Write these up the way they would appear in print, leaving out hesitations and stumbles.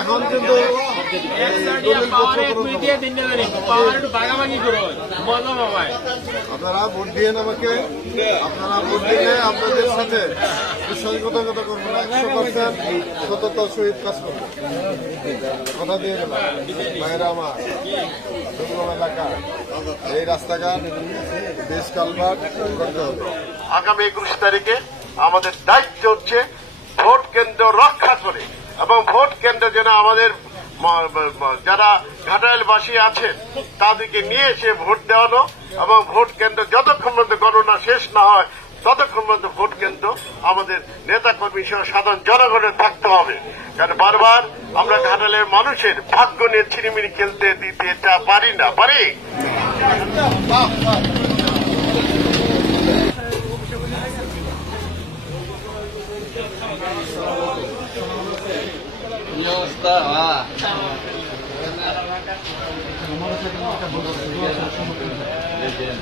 এখন কিন্তু আপনারা ভোট দিয়ে আমাকে, আপনারা ভোট দিলে আপনাদের সাথে বিশ্বাসঘাতকতা করবো না, 100% সততার সহিত কাজ করবো, কথা দিয়ে গেলাম। ভাইরা আমার, দুর্গম এলাকা, এই রাস্তাঘাট, বেশ কালভার্ট করতে হবে। আগামী 21 তারিখে আমাদের দায়িত্ব হচ্ছে ভোট কেন্দ্র রক্ষা করে এবং ভোট কেন্দ্র যেন আমাদের যারা ঘাটাইলবাসী আছেন তাদেরকে নিয়ে এসে ভোট দেওয়ানো এবং ভোট কেন্দ্র যতক্ষণ পর্যন্ত গণনা শেষ না হয় ততক্ষণ পর্যন্ত ভোট কেন্দ্র আমাদের নেতাকর্মী সহ সাধারণ জনগণের থাকতে হবে। কারণ বারবার আমরা ঘাটাইলের মানুষের ভাগ্য নিয়ে ছিনিমিনি খেলতে দিতে পারি না, পারি।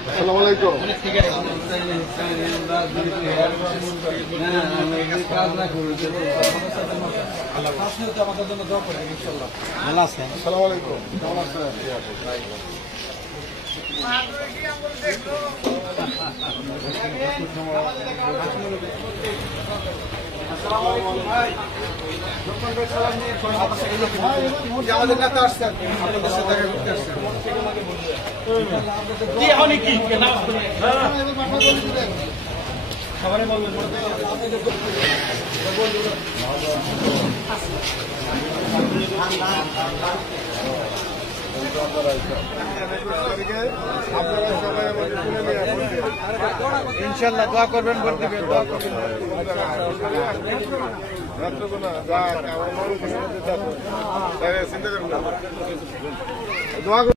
আসসালামু আলাইকুম। আসসালামু আলাইকুম। কেমন আছেন? আমাদের নেতা আসছেন, আপনাদের সাথে দেখা করতে আসছেন। সবাই বলবেন ইনশাল্লাহ দোয়া করবেন, ভোট দিবেন, দোয়া করবেন। চিন্তা করবেন।